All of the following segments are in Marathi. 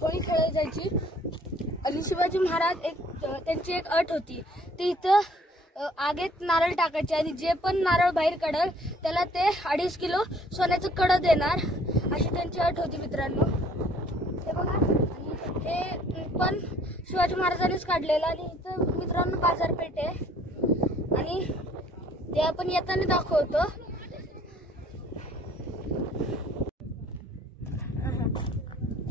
होळी खेळली जायची। आणि शिवाजी महाराज त्यांची एक अट होती, ते इथं आगीत नारळ टाकायचे आणि जे पण नारळ बाहेर काढल त्याला ते 2.5 किलो सोन्याचं कडं देणार, अशी त्यांची अट होती मित्रांनो। हे बघा, आणि हे पण शिवाजी महाराजांनीच काढलेलं। आणि इथं मित्रांनो बाजारपेठ आहे आणि ते आपण येताना दाखवतो।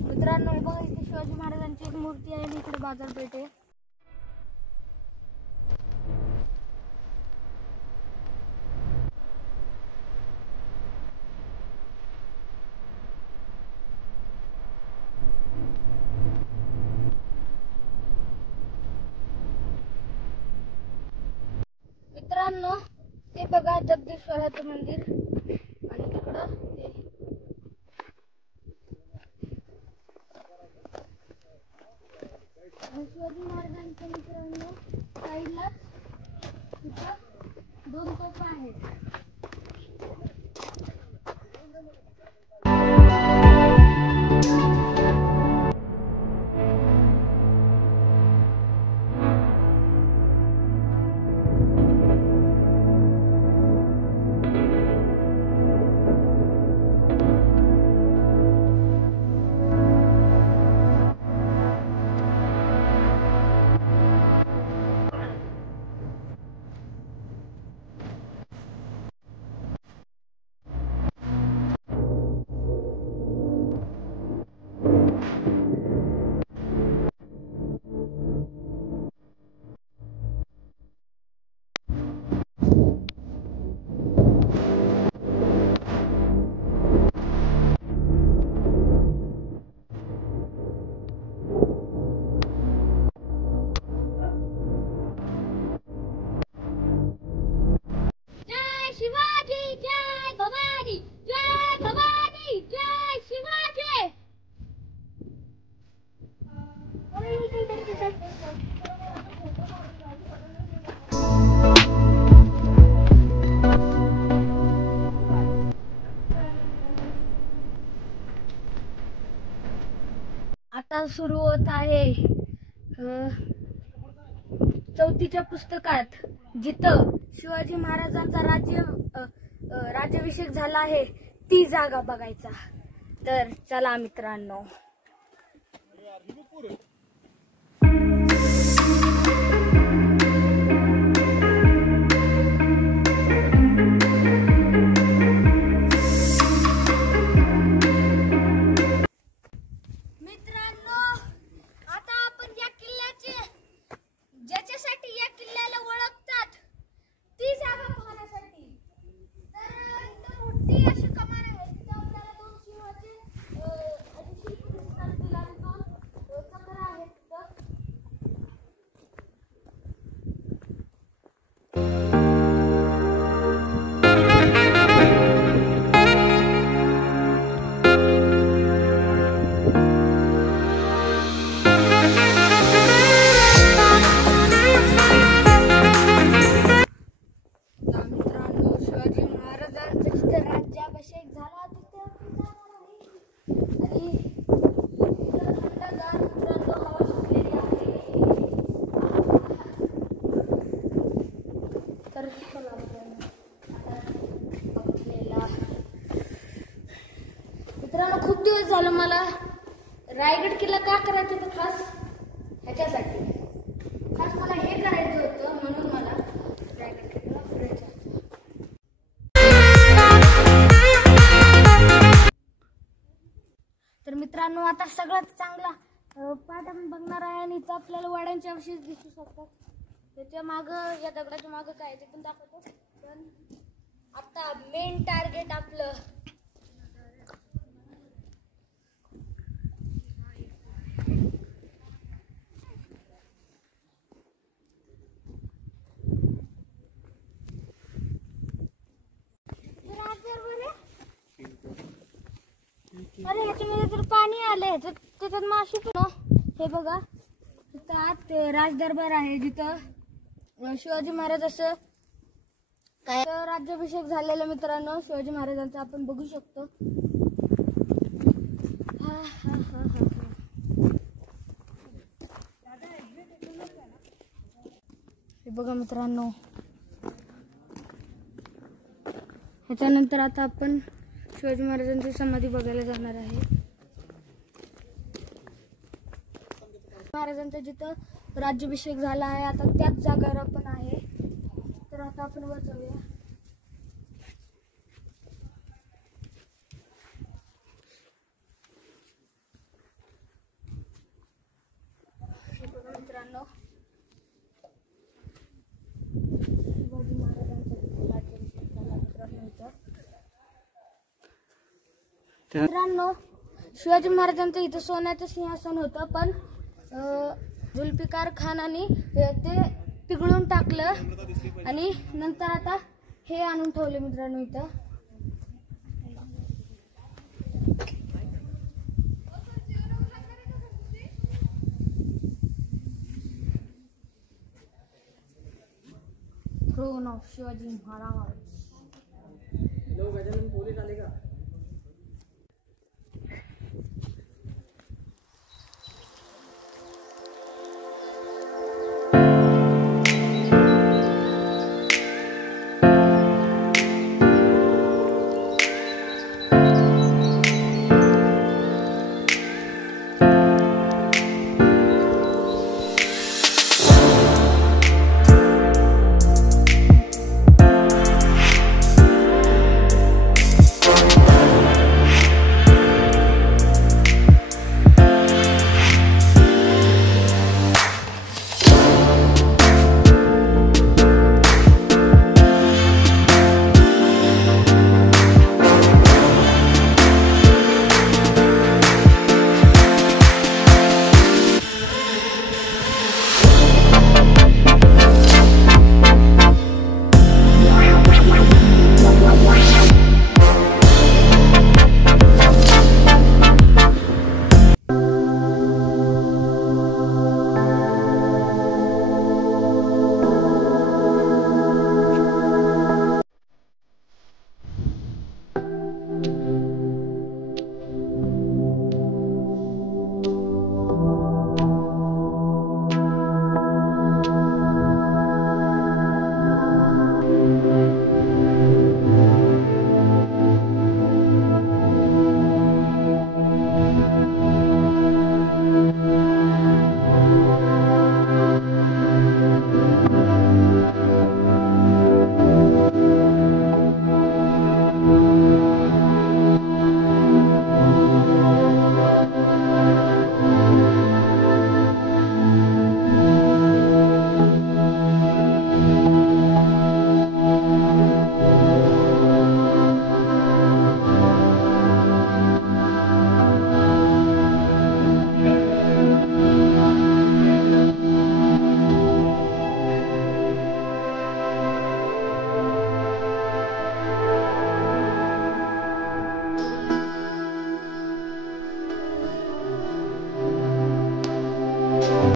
मित्रांनो हे बघा, इथे शिवाजी महाराजांची एक मूर्ती आहे आणि इकडे बाजारपेठ आहे। मित्रांनो ते बघा जगदीश्वराचं मंदिर आणि तिकडं ते शिवाजी महाराजांच्या मित्रांनो साईडला तिथं 2 तोफा आहेत। शिवाजी जय भवानी, जय भवानी, जय शिवाजी। आता सुरू होत आहे 4थीच्या पुस्तकात, जिथं शिवाजी महाराजांचा राज्याभिषेक झाला आहे ती जागा बघायचा। तर चला मित्रांनो। मित्रांनो खूप दिवस झालं मला रायगड किल्ला का करायचं होतं, खास ह्याच्यासाठी, खास मला हे करायचं होतं म्हणून मला रायगड किल्ला फिरायचा होता। तर मित्रांनो आता सगळ्यात चांगला पाठ आपण बघणार आहे आणि इथं आपल्याला वाड्यांचे अवशेष दिसू शकतात। त्याच्या मागं या दगडाच्या मागं काय ते पण दाखवतो, पण आता मेन टार्गेट आपलं अरे ह्याच्यामध्ये तर पाणी आलंय, त्याच्यात माशी पण। हे बघा इथं आत राजदरबार आहे, जिथं शिवाजी महाराज असं काय राज्याभिषेक झालेला मित्रांनो शिवाजी महाराजांचा आपण बघू शकतो। हा हा हा हा हा हे बघा मित्रांनो, ह्याच्यानंतर आता आपण शिवाजी महाराजांची समाधी बघायला जाणार आहे. महाराजांचा जिथं राज्याभिषेक झाला आहे आता त्याच जागेवर आपण आहे. तर आता आपण वर जाऊया. मित्रांनो, शिवाजी महाराजांचा राज्याभिषेक झाला मित्रांनो. शिवाजी महाराजांचं इथं सोन्याचं सिंहासन होतं, पण जुल्फिकार खानाने ते पिघळून टाकलं आणि नंतर आता हे आणून ठेवले मित्रांनो इथं. Throne of Shivaji Maharaj. लोग पोलीस आले का?